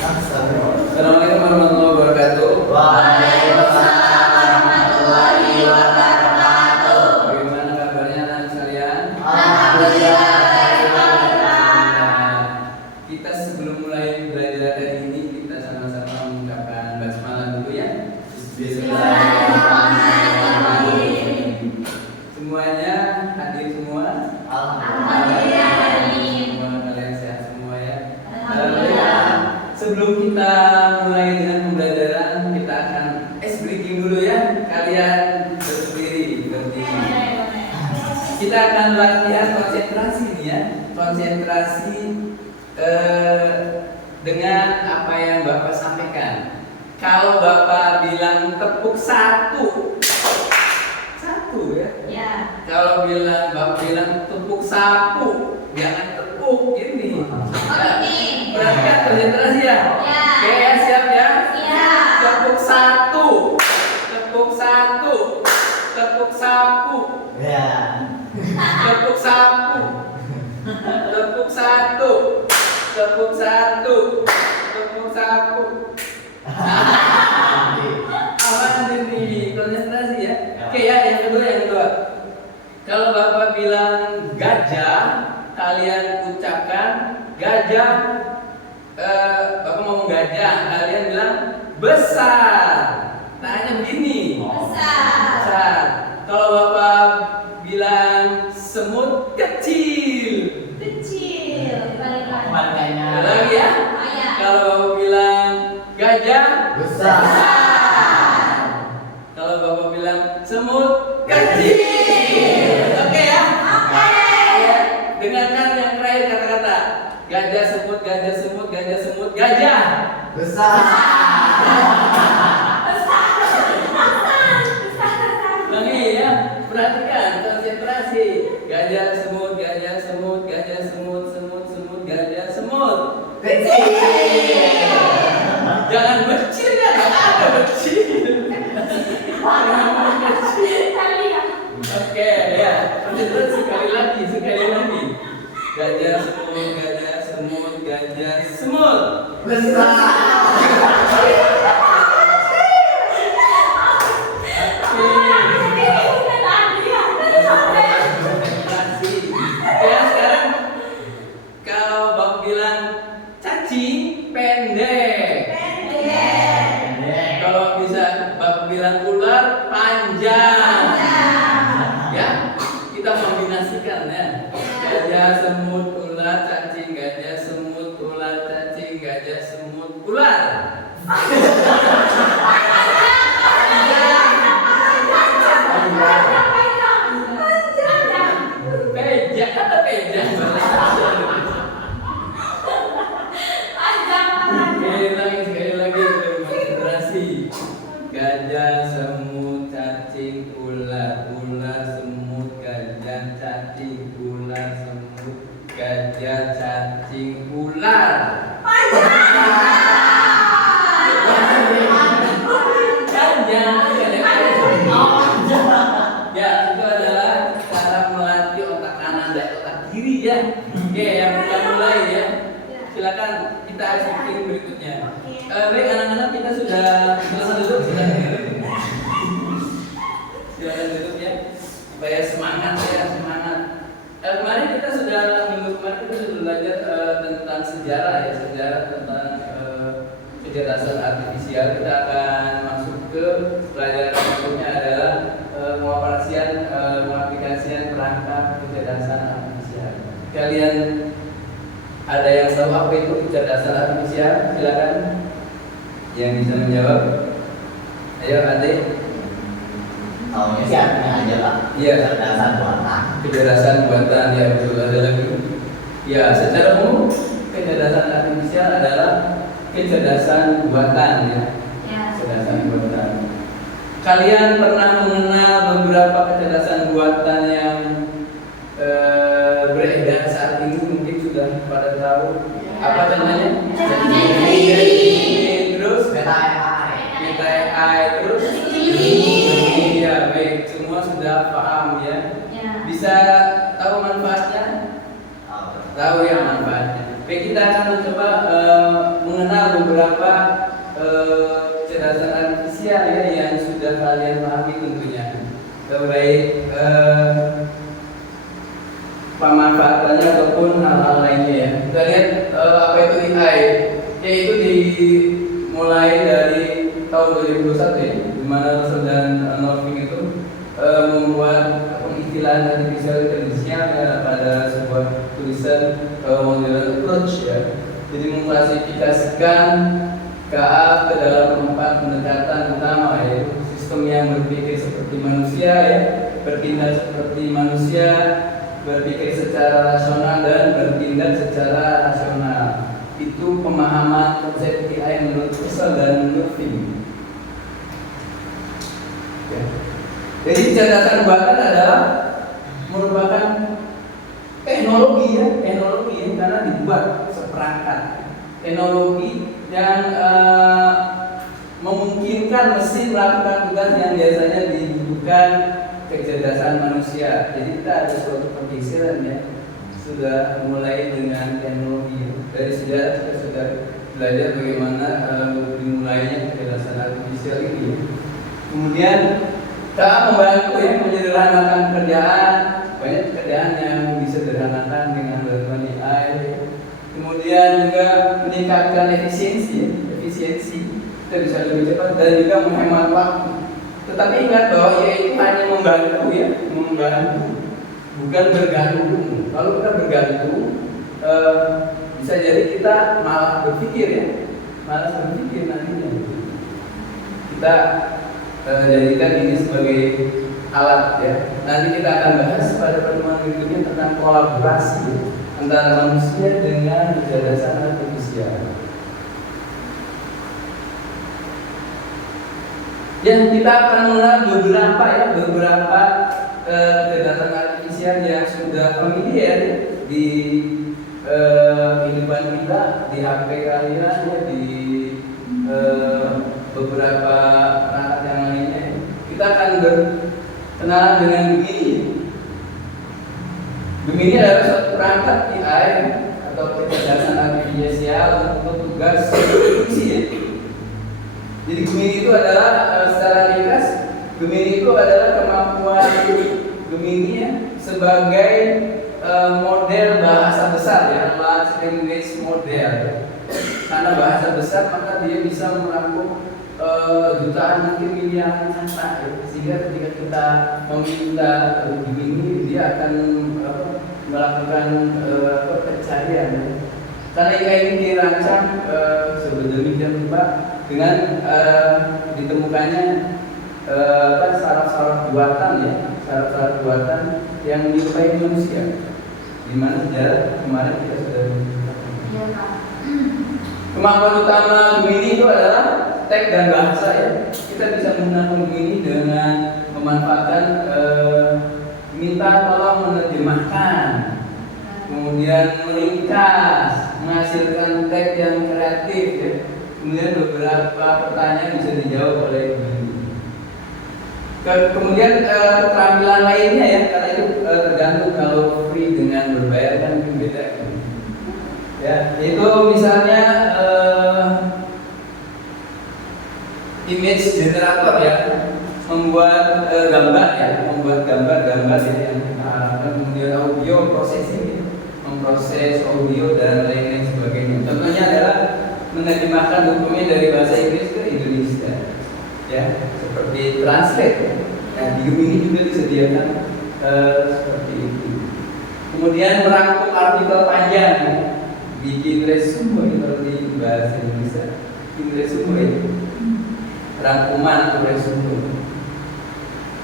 Assalamualaikum warahmatullahi wabarakatuh. Waalaikumsalam warahmatullahi wabarakatuh. Bagaimana kabarnya anak sekalian? Alhamdulillah baik, Alhamdulillah. Kita sebelum mulai belajar hari ini kita sama-sama mengucapkan basmalah dulu ya. Bismillahirrahmanirrahim. Semuanya hadir semua. Alhamdulillah. Semua kalian sehat semua ya. Alhamdulillah. Sebelum kita mulai dengan pembelajaran, kita akan ice breaking dulu ya. Kalian berdiri. Kita akan latihan konsentrasi nih ya. Konsentrasi dengan apa yang Bapak sampaikan. Kalau Bapak bilang tepuk satu ya. Ya. Kalau Bapak bilang tepuk sapu, jangan tepuk ini. Ini. Perhatikan konsentrasi ya. Ya. Oke ya, siap ya. Siap. Tepuk satu, tepuk satu, tepuk sapu, tepuk sapu, tepuk satu, tepuk satu, tepuk sapu. Awas ini konsentrasi ya. Oke ya, yang kedua. Kalau Bapak bilang gajah, kalian ucapkan gajah. Bapak ngomong gajah, kalian bilang besar. Tanya begini. Besar. Kalau Bapak bilang semut kecil. Kecil. Ada lagi ya. Oh ya. Kalau Bapak bilang gajah Besar. Kalau Bapak bilang semut kecil. Oke ya. Ya. Dengarkan yang terakhir kata-kata. Gajah semut, gajah semut, gajah semut, gajah. Besar. Lagi ya. Perhatikan konsentrasi. Gajah semut, gajah semut, gajah semut, semut, semut, gajah semut. Kecil. Jangan bercil ya, nggak ada bercil. Oke ya, konsentrasi sekali lagi. Gajah semut, gajah semut, gajah semut. Besar. Konsentrasi. Ya sekarang kalau Bapak bilang cacing pendek. Kalau bisa Bapak bilang ular panjang. Ya, kita kombinasikan ya. Gajah semut ular cacing, gajah semut ular cacing, gajah semut ular. Peja kata peja. Sekali lagi konsentrasi. Gajah semut cacing ular, ular semut gajah cacing ular semut gajah cacing ular. Ya, itu adalah cara melatih otak kanan dan otak kiri ya. Oke, yang kita mulai ya. Silakan kita eksekusi berikutnya. Baik anak-anak, kita sudah silakan duduk, silakan duduk ya. Supaya semangat ya, semangat. Kemarin kita sudah minggu kemarin kita sudah belajar tentang sejarah ya, sejarah tentang kecerdasan artifisial. Kita akan masuk ke pelajaran berikutnya adalah pengaplikasian perangkat kecerdasan artifisial. Kalian ada yang tahu apa itu kecerdasan artifisial? Silakan yang bisa menjawab. Ayo adik. Taunya sih artinya aja Pak. Iya. Kecerdasan buatan. Kecerdasan buatan ya betul. Ada lagi. Ya secara umum kecerdasan artifisial adalah kecerdasan buatan ya. Kecerdasan buatan. Kalian pernah mengenal beberapa kecerdasan buatan yang beredar saat ini, mungkin sudah pada tahu. Apa contohnya? Terus Beta AI terus. Iya baik, semua sudah paham ya. Bisa tahu manfaatnya? Tahu ya manfaatnya. Baik, kita akan mencoba mengenal mengenal beberapa kecerdasan artifisial ya yang sudah kalian pahami tentunya, baik pemanfaatannya ataupun hal-hal lainnya ya. Kita lihat apa itu AI, yaitu dimulai dari tahun 2021 ya, di mana Russell dan Norvig itu membuat pengistilahan artificial intelligence ya, pada sebuah tulisan modern approach ya. Jadi mengklasifikasikan KA ke dalam 4 pendekatan utama, yaitu sistem yang berpikir seperti manusia ya, bertindak seperti manusia, berpikir secara rasional dan bertindak secara rasional. Itu pemahaman konsep AI menurut Russell dan Norvig. Ya. Jadi kecerdasan buatan adalah merupakan teknologi ya, karena dibuat seperangkat teknologi yang memungkinkan mesin melakukan tugas yang biasanya dibutuhkan kecerdasan manusia. Jadi kita ada suatu pergeseran ya, sudah mulai dengan teknologi. Dari sejarah kita sudah belajar bagaimana dimulainya kecerdasan artifisial ini. Kemudian kita membantu ya, menyederhanakan pekerjaan. Banyak pekerjaan yang disederhanakan dengan bantuan AI. Kemudian juga meningkatkan efisiensi. Kita bisa lebih cepat dan juga menghemat waktu. Tetapi ingat bahwa IA itu hanya membantu ya, bukan bergantung. Kalau kita bergantung, bisa jadi kita malah berpikir ya, nantinya. Kita jadikan ini sebagai alat ya. Nanti kita akan bahas pada pertemuan berikutnya tentang kolaborasi antara manusia dengan kecerdasan artifisial. Ya, kita akan mengenal beberapa kecerdasan artifisial yang sudah familiar di kehidupan kita, di HP kalian, ya, di beberapa perangkat yang lainnya. Kita akan berkenalan dengan Gemini. Gemini adalah suatu perangkat AI atau kecerdasan artifisial untuk tugas fungsi ya. Jadi Gemini itu adalah secara ringkas, Gemini itu adalah kemampuan Gemini ya, sebagai model bahasa besar ya, large language model. Karena bahasa besar maka dia bisa merangkum jutaan mungkin miliaran kata ya. Sehingga ketika kita meminta Gemini dia akan melakukan pencarian ya. Karena AI ini dirancang sedemikian rupa dengan ditemukannya saraf-saraf buatan yang menyerupai manusia. Di mana sejarah kemarin kita sudah menunjukkan. Kemampuan utama Gemini itu adalah teks dan bahasa ya. Kita bisa menggunakan Gemini dengan memanfaatkan minta tolong menerjemahkan, kemudian meringkas, menghasilkan teks yang kreatif ya. Kemudian beberapa pertanyaan bisa dijawab oleh Gemini. Kemudian keterampilan lainnya ya, karena itu tergantung kalau free dengan berbayar kan mungkin beda. Ya, itu misalnya image generator ya, membuat gambar yang kita harapkan. Kemudian audio processing, memproses audio dan lain-lain sebagainya. Contohnya adalah menerjemahkan dokumen dari bahasa Inggris ke Indonesia, ya, seperti translate. Nah, di Gemini juga disediakan seperti itu. Kemudian merangkum artikel panjang, bikin resume kalau di bahasa Indonesia, bikin resume, rangkuman resume.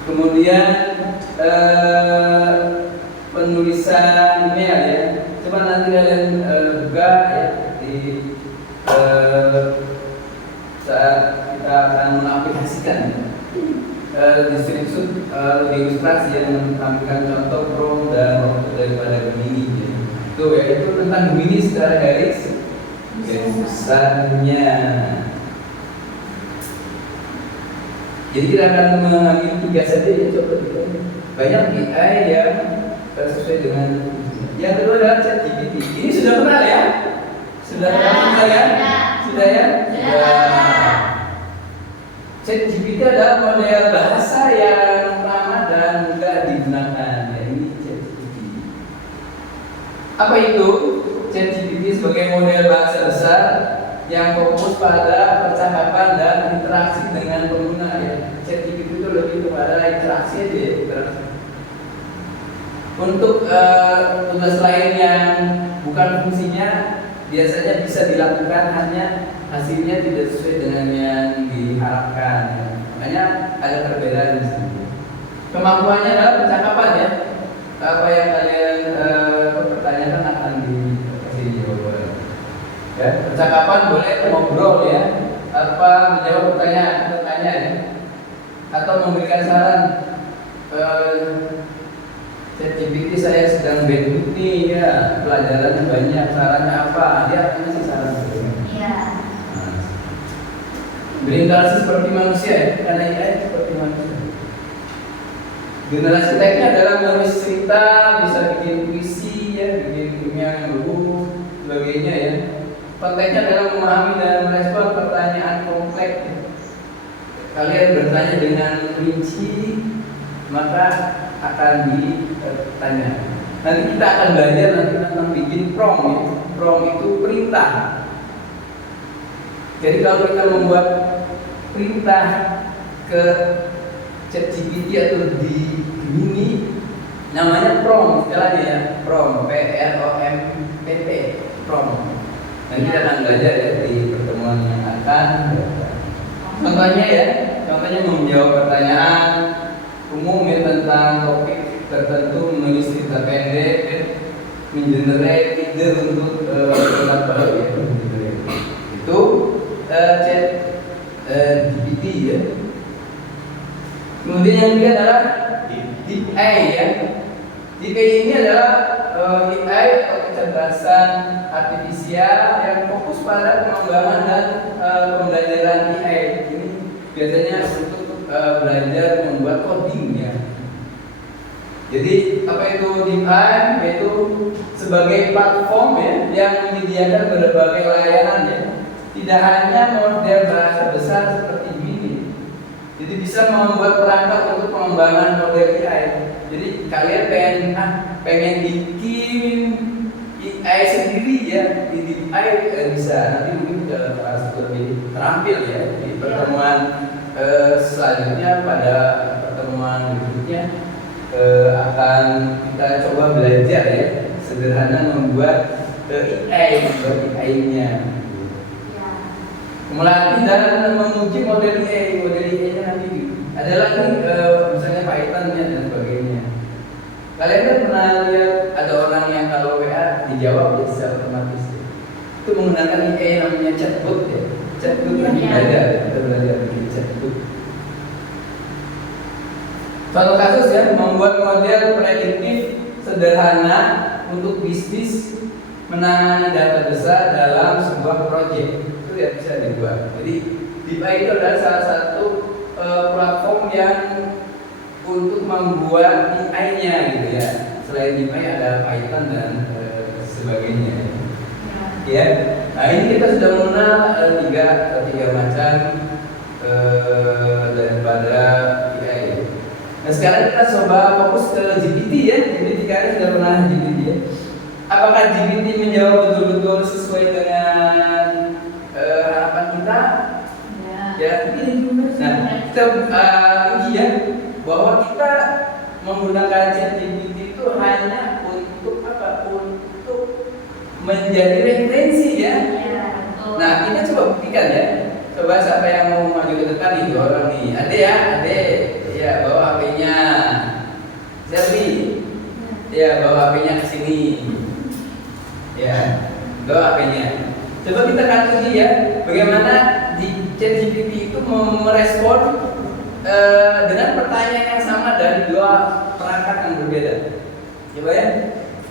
Kemudian penulisan email ya. Coba nanti kalian buka ya di saat kita akan mengaplikasikan di screenshot ilustrasi yang menampilkan contoh prompt dan output daripada Gemini ya. Itu ya, itu tentang Gemini secara garis besarnya. Jadi kita akan mengambil 3 saja ya, coba kita. Banyak AI yang sesuai dengan. Yang kedua adalah ChatGPT. Ini sudah kenal ya? Sudah kenal ya? Sudah ya? Sudah. ChatGPT adalah model bahasa yang ramah dan mudah digunakan. Ya, ini ChatGPT. Apa itu? ChatGPT sebagai model bahasa besar yang fokus pada percakapan dan interaksi dengan pengguna. Ya, ChatGPT itu lebih kepada interaksi aja ya, interaksi. Untuk tugas lain yang bukan fungsinya biasanya bisa dilakukan, hanya hasilnya tidak sesuai dengan yang diharapkan. Ya. Makanya ada perbedaan di sini. Kemampuannya adalah percakapan ya. Apa yang kalian pertanyakan akan dikasih jawaban. Ya, percakapan boleh ngobrol ya, apa menjawab pertanyaan ya, atau memberikan saran. ChatGPT saya sedang bad nih ya, pelajaran banyak, sarannya apa? Dia akan ngasih saran sebelumnya. Iya. Berinteraksi seperti manusia ya, karena AI seperti manusia. Generasi teknya adalah menulis cerita, bisa bikin puisi ya, bikin kimia yang bagus, sebagainya ya. Konteksnya adalah memahami dan merespon pertanyaan kompleks. Ya. Kalian bertanya dengan rinci, maka akan ditanya. Nanti kita akan belajar nanti tentang bikin prompt ya. Prompt itu perintah. Jadi kalau kita membuat perintah ke ChatGPT atau di Gemini, namanya prompt, istilahnya ya, prompt, P-R-O-M-P-T, prompt. Nanti kita akan belajar ya di pertemuan yang akan datang. Contohnya ya, contohnya menjawab pertanyaan umum ya, tentang topik tertentu, menulis cerita pendek, mengenerate ide untuk produk baru ya, itu ChatGPT ya. Kemudian yang ketiga adalah Deep AI ya. Deep AI ini adalah AI atau kecerdasan artifisial yang fokus pada pengembangan dan pembelajaran AI. Ini biasanya untuk belajar membuat coding ya. Jadi apa itu Deep AI? Yaitu sebagai platform ya yang menyediakan berbagai layanan ya. Tidak hanya model bahasa besar seperti ini. Jadi bisa membuat perangkat untuk pengembangan model AI. Jadi kalian pengen bikin AI sendiri ya, di AI bisa. Nanti mungkin harus lebih terampil ya di pertemuan selanjutnya, pada pertemuan berikutnya akan kita coba belajar ya sederhana membuat AI-nya. Melatih dan menguji model AI. Model AI-nya nanti adalah misalnya Python dan sebagainya. Kalian kan pernah lihat ada orang yang kalau WA dijawab ya secara otomatis ya. Itu menggunakan AI namanya chatbot ya. Chatbot yang kita belajar di chatbot. Contoh kasus ya, membuat model prediktif sederhana untuk bisnis menangani data besar dalam sebuah proyek. Ya bisa dibuat. Jadi Deep AI itu adalah salah satu platform yang untuk membuat AI-nya gitu ya. Selain Deep AI ada Python dan sebagainya. Ya. Nah ini kita sudah mengenal tiga macam daripada AI. Nah sekarang kita coba fokus ke GPT ya. Jadi kalian sudah pernah GPT ya. Apakah GPT menjawab betul-betul sesuai dengan harapan kita? Ya, nah kita uji ya bahwa kita menggunakan ChatGPT itu hanya untuk apa? Untuk menjadi referensi ya. Nah kita coba buktikan ya. Coba siapa yang mau maju ke depan itu orang nih. Ade ya bawa HP-nya. Selfie. Ya bawa HP-nya ke sini. Ya bawa HP-nya. Coba kita akan uji ya, bagaimana di ChatGPT itu merespon dengan pertanyaan yang sama dari dua perangkat yang berbeda. Coba ya,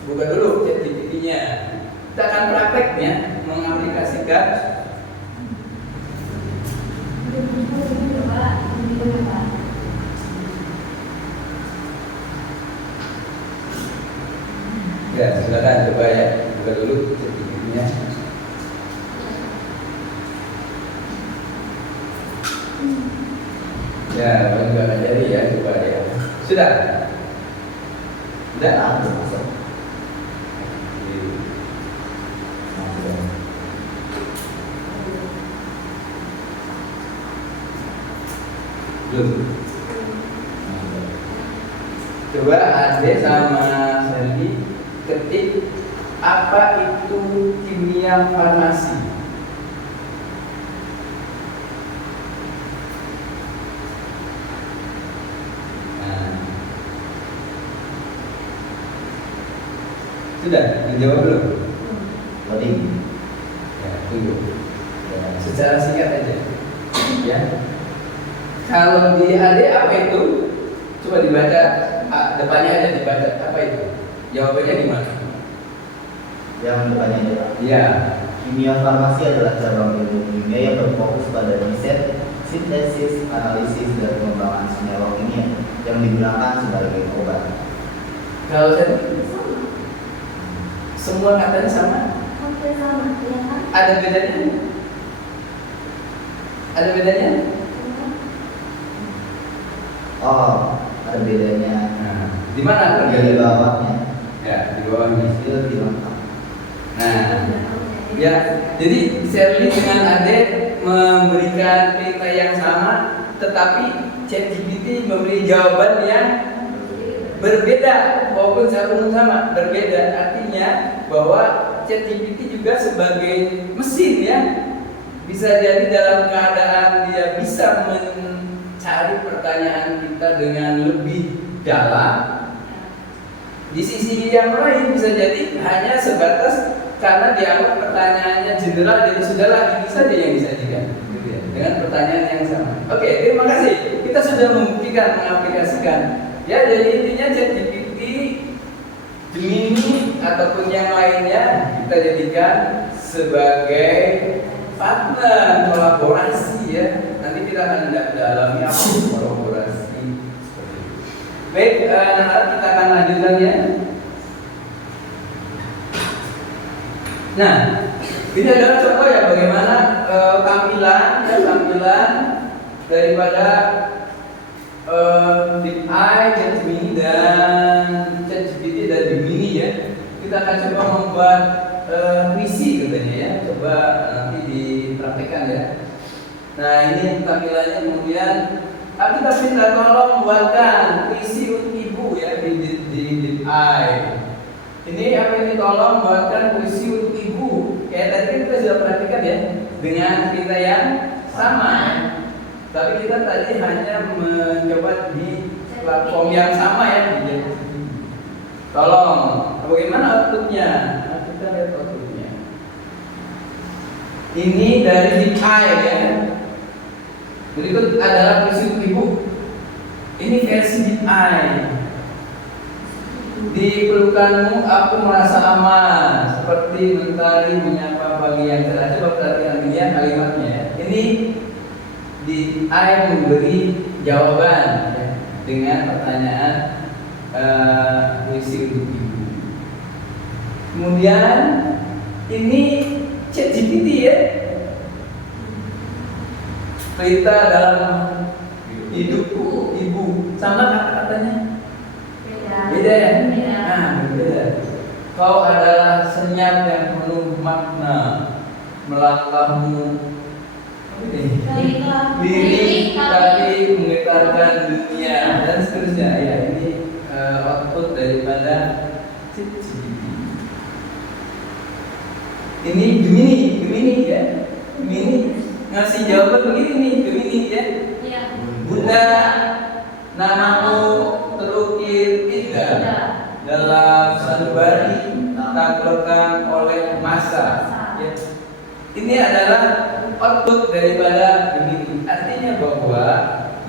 buka dulu ChatGPT-nya. Kita akan prakteknya mengaplikasikan. Ya, silakan coba ya, buka dulu ChatGPT-nya. Ya, kalau nggak ngajari ya coba ya. Sudah? Sudah? Aku masuk. Belum. Coba Ade sama Sally ketik apa itu kimia farmasi. Nah. Sudah menjawab belum? Loading. Ya, tunggu. Ya, secara singkat aja. Ya. Kalau di AD apa itu? Coba dibaca, depannya ada dibaca apa itu? Jawabannya gimana? Yang depannya itu. Iya. Kimia farmasi adalah cabang ilmu kimia yang berfokus pada riset, sintesis, analisis, dan pengembangan senyawa kimia yang digunakan sebagai obat. Kalau tadi semua katanya sama, Hampir sama, ya kan? ada bedanya? Ada bedanya? Oh, ada bedanya. Nah, di mana Di perbedaan? bawahnya. Ya, di bawahnya. Itu lebih lengkap. Nah, ya, jadi Sherly dengan Ade memberikan perintah yang sama, tetapi ChatGPT memberi jawaban yang berbeda, walaupun secara sama berbeda. Artinya bahwa ChatGPT juga sebagai mesin ya, bisa jadi dalam keadaan dia bisa mencari pertanyaan kita dengan lebih dalam. Di sisi yang lain bisa jadi hanya sebatas karena dianggap pertanyaannya general, jadi sudahlah ini saja yang disajikan gitu ya, dengan pertanyaan yang sama. Oke, terima kasih. Kita sudah membuktikan, mengaplikasikan. Ya, jadi intinya ChatGPT, Gemini ataupun yang lainnya kita jadikan sebagai partner kolaborasi ya. Nanti kita akan dalami apa itu kolaborasi. Baik, kita akan lanjutkan ya. Nah, ini adalah contoh ya bagaimana tampilan daripada DeepEye, ChatGPT dan ChatGPT dan Gemini ya. Kita akan coba membuat puisi katanya ya. Coba nanti dipraktekkan ya. Nah, ini tampilannya kemudian kita minta tolong buatkan puisi untuk ibu ya di DeepEye. Ini apa ini tolong buatkan puisi untuk ibu. Kayak tadi kita sudah perhatikan ya dengan kita yang sama. Tapi kita tadi hanya mencoba di platform yang sama ya. Tolong, bagaimana outputnya? Nah, kita lihat outputnya. Ini dari DeepEye ya. Berikut adalah puisi untuk ibu. Ini versi DeepEye. Di pelukanmu aku merasa aman, seperti mentari menyapa pagi yang cerah. Coba perhatikan dia kalimatnya. Ini DeepEye memberi jawaban ya, dengan pertanyaan puisi untuk ibu. Kemudian ini ChatGPT ya. Cerita dalam hidupku ibu, sama kata-katanya? Beda ya? Nah, berbeda. Kau adalah senyap yang penuh makna, melangkahmu lirik tapi menggetarkan dunia dan seterusnya. Ya, ini output daripada ChatGPT. Ini Gemini ya. Gemini ngasih jawaban begini nih, Gemini ya. Bunda, namamu terukir indah dalam sanubari taklukkan oleh masa. Ya. Ini adalah output daripada Gemini. Artinya bahwa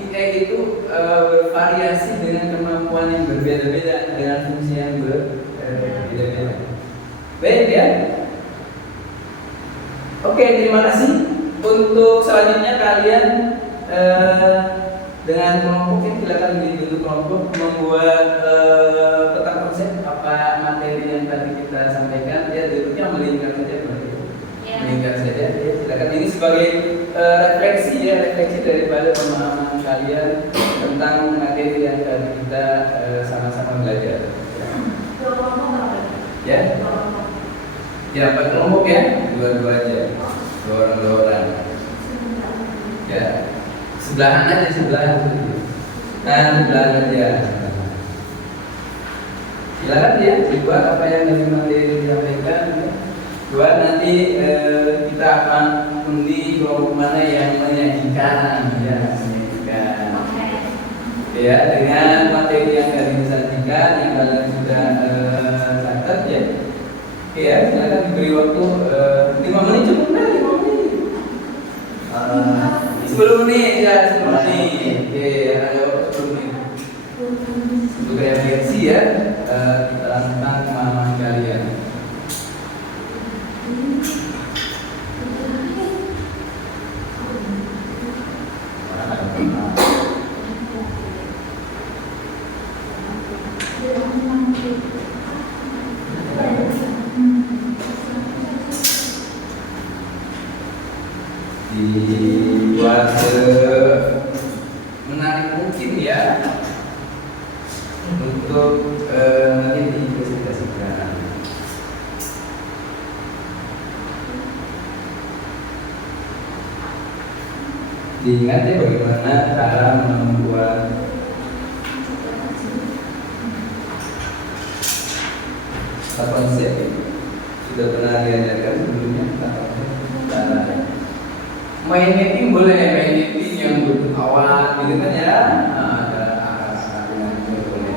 kita itu bervariasi dengan kemampuan yang berbeda-beda dengan fungsi yang berbeda-beda. Baik ya. Oke, terima kasih. Untuk selanjutnya kalian dengan kelompok ini silakan dibentuk kelompok membuat peta konsep apa materi yang tadi kita sampaikan ya, bentuknya melingkar saja seperti itu. meningkat saja. Ya, silakan ini sebagai refleksi ya, refleksi daripada pemahaman kalian tentang materi yang tadi kita sama-sama belajar. Ya, ya pakai kelompok ya, dua-dua aja, dua orang. Ya, sebelahan aja sebelahan aja. Silakan ya, dibuat apa yang dari materi disampaikan. Dua nanti kita akan undi kelompok mana yang menyajikan ya, menyajikan. Ya, dengan materi yang tadi disajikan yang kalian sudah catat ya. Oke ya, silakan diberi waktu 5 menit cukup kan? 5 menit. 10 menit ya, 10 menit. Oke, ada waktu 10 menit. Untuk refleksi ya tentang pemahaman kalian. Dibuat menarik mungkin ya untuk nanti dipresentasikan. Diingat ya bagaimana cara membuat konsep itu. Sudah pernah diajarkan sebelumnya cara main netting boleh ya, main netting yang berkawan gitu kan ya. Ada arah-arahnya juga boleh.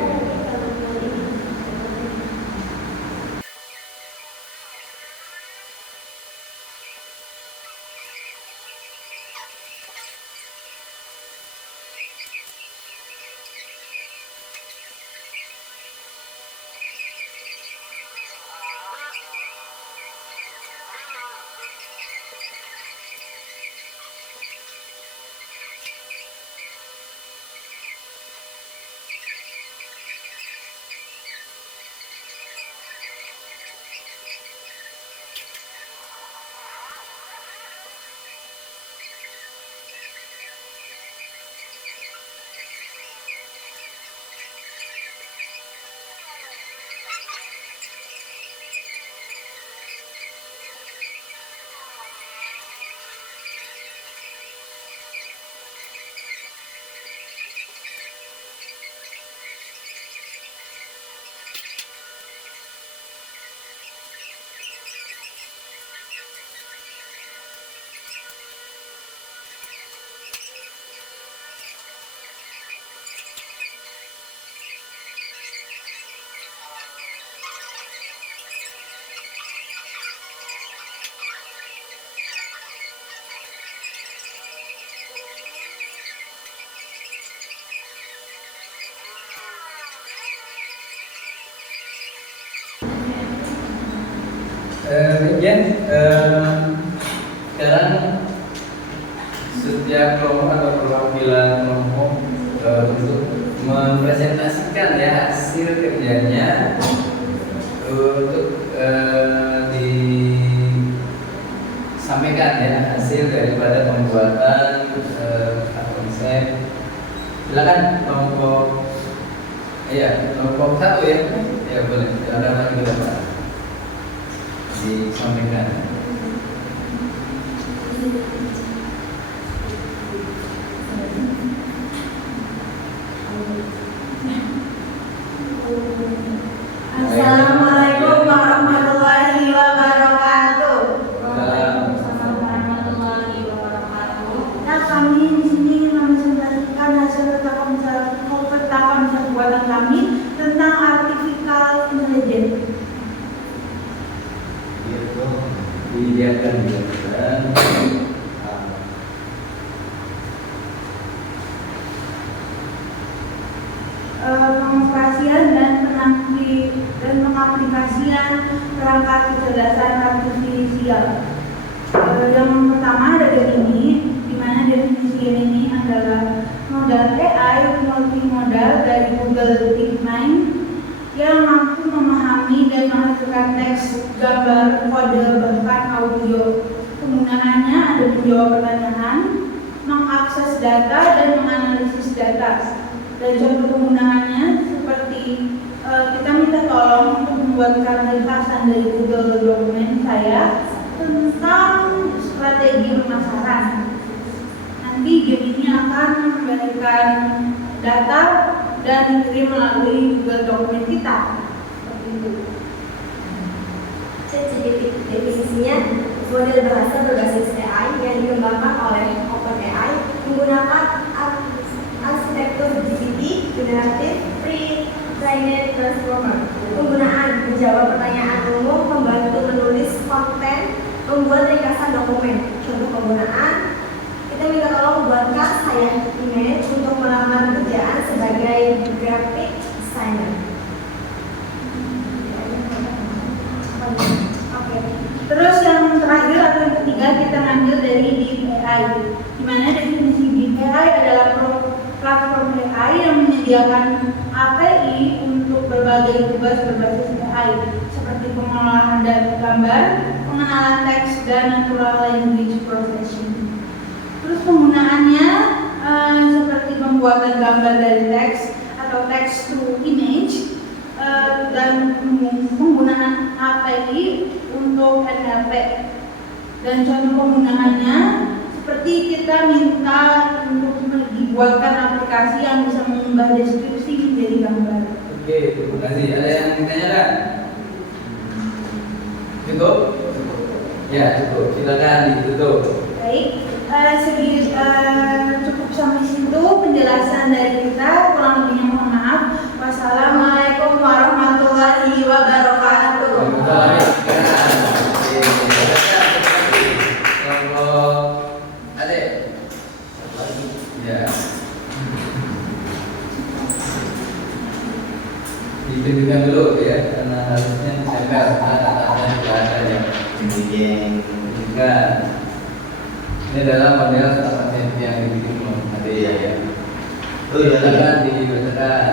Kemudian sekarang setiap kelompok atau perwakilan kelompok untuk mempresentasikan ya hasil kerjanya untuk disampaikan ya hasil daripada pembuatan konsep. Silakan kelompok ya kelompok 1 ya, ya boleh silakan lagi Pak disampaikan. Assalamualaikum warahmatullahi wabarakatuh. Waalaikumsalam warahmatullahi wabarakatuh. Nah, kami di sini mempresentasikan hasil peta konsep buatan kami tentang artificial intelligence. Dilihatkan pengoperasian dan pengaplikasian perangkat kecerdasan artifisial. Yang pertama ada ini, di mana definisi ini adalah modal AI multimodal dari Google DeepMind yang mampu memahami dan menghasilkan teks, gambar, kode, bahkan audio mengakses data dan menganalisis data. Dan contoh penggunaannya seperti kita minta tolong untuk membuatkan ringkasan dari Google Document saya tentang strategi pemasaran. Nanti game ini akan memberikan data dan dikirim melalui Google Document kita. Seperti itu. ChatGPT definisinya model bahasa berbasis AI yang dikembangkan oleh OpenAI menggunakan arsitektur GPT Generative Pre-trained Transformer. Penggunaan menjawab pertanyaan umum, membantu menulis konten, membuat ringkasan dokumen. Contoh penggunaan, kita minta tolong buatkan saya image untuk melamar kerjaan sebagai graphic designer. Oke. Terus yang terakhir atau yang ketiga kita ngambil dari Deep AI, di mana definisi Deep AI adalah platform AI yang menyediakan API untuk berbagai tugas berbasis AI seperti pengolahan data gambar, pengenalan teks, dan natural language processing. Terus penggunaannya seperti pembuatan gambar dari teks atau text to image dan penggunaan API untuk NLP. Dan contoh penggunaannya seperti kita minta untuk dibuatkan aplikasi yang bisa mengubah deskripsi menjadi gambar. Oke, terima kasih. Ada yang ditanyakan? Cukup? Ya, cukup. Silakan ditutup. Baik, cukup sampai situ penjelasan dari kita. Kurang lebihnya mohon maaf. Wassalamualaikum warahmatullahi wabarakatuh. Ditunjukkan dulu ya, karena harusnya ditempel kata-kata bahasanya. Tunjukkan. Ini adalah model statement yang dibikin ada ya. Silakan dibacakan.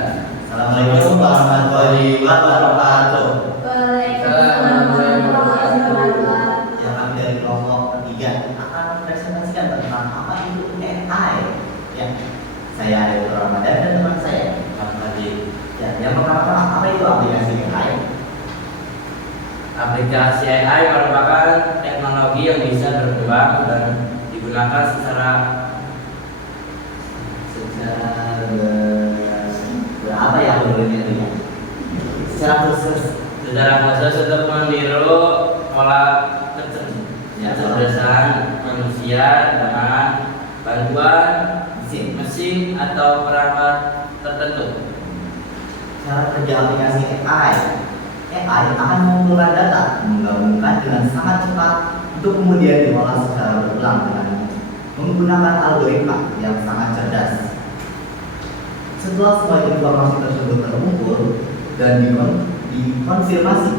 Assalamualaikum warahmatullahi wabarakatuh. Waalaikumsalam warahmatullahi wabarakatuh. Yang kami dari kelompok ketiga akan presentasikan tentang apa itu AI. Ya, saya ada Ramadan dan teman saya Mas. Ya, yang pertama apa itu aplikasi AI? Aplikasi AI merupakan teknologi yang bisa berkembang dan digunakan secara berapa ya menurutnya itu ya? Secara khusus untuk meniru pola kecerdasan manusia dengan bantuan mesin atau perangkat tertentu. cara kerja aplikasi AI akan mengumpulkan data, menggabungkan dengan sangat cepat untuk kemudian diolah secara berulang dengan menggunakan algoritma yang sangat cerdas. Setelah semua informasi tersebut terkumpul dan dikonfirmasi,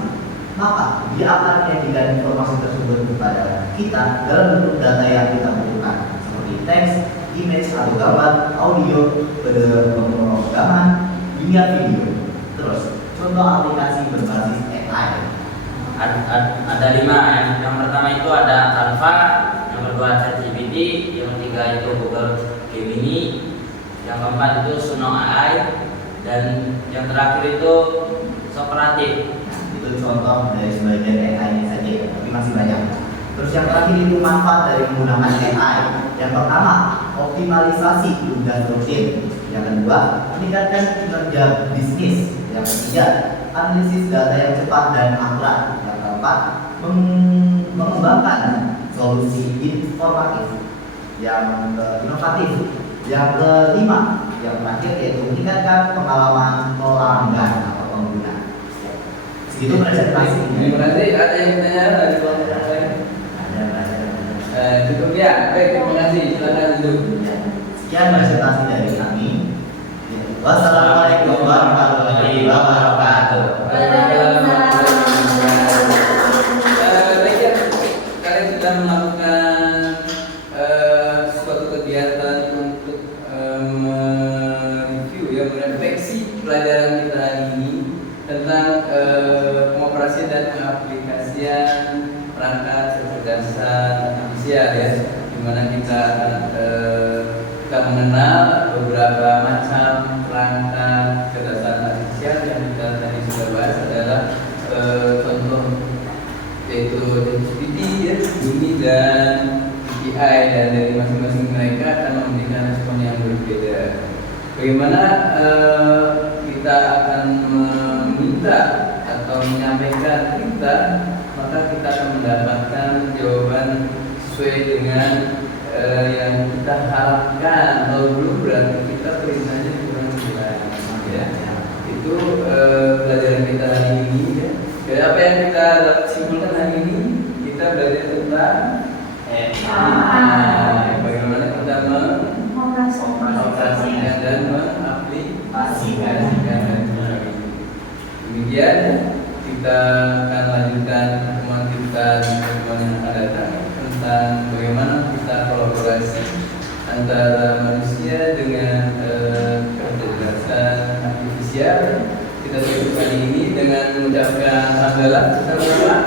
maka dia akan menyajikan informasi tersebut kepada kita dalam bentuk data yang kita butuhkan, seperti teks, image atau gambar, audio, pemrograman, hingga video. Terus, contoh aplikasi berbasis AI. Ada 5. Yang pertama itu ada Canva, yang kedua ChatGPT, yang ketiga itu Google Gemini, yang keempat itu Suno AI, dan yang terakhir itu Socrative. Itu contoh dari sebagian AI saja, tapi masih banyak. Terus yang terakhir itu manfaat dari menggunakan AI. Yang pertama, optimalisasi tugas rutin. Yang kedua, meningkatkan kinerja bisnis. Yang ketiga, analisis data yang cepat dan akurat. Yang keempat, mengembangkan solusi informatif yang inovatif. Yang kelima, yang terakhir yaitu meningkatkan pengalaman pelanggan atau pengguna. Segitu presentasi. Terima kasih. Ada yang bertanya dari kelompok lain? Cukup ya. Baik, terima kasih. Silakan duduk. Sekian presentasi dari kami. Wassalamualaikum warahmatullahi wabarakatuh. Kalian sudah melakukan suatu kegiatan untuk mereview ya, merefleksi pelajaran kita hari ini tentang pengoperasian dan pengaplikasian perangkat kecerdasan artifisial ya, dimana kita mengenal beberapa macam perangkat kecerdasan artifisial yang kita tadi sudah bahas adalah contoh yaitu ChatGPT, ya, Gemini dan API, dan dari masing-masing mereka akan memberikan respon yang berbeda. Bagaimana kita akan meminta atau menyampaikan perintah, maka kita akan mendapatkan jawaban sesuai dengan yang kita harapkan. Kalau belum berarti kita perintahnya kurang jelas, ya. Itu pelajaran kita hari ini, ya. Jadi apa yang kita dapat simpulkan hari ini, kita belajar tentang bagaimana kita mengoperasikan dan mengaplikasikan. Demikian kita akan lanjutkan pertemuan kita di pertemuan yang akan datang tentang bagaimana kita kolaborasi antara manusia dengan kecerdasan artifisial. Kita tutup kali ini dengan mengucapkan hamdalah. Kita berdoa.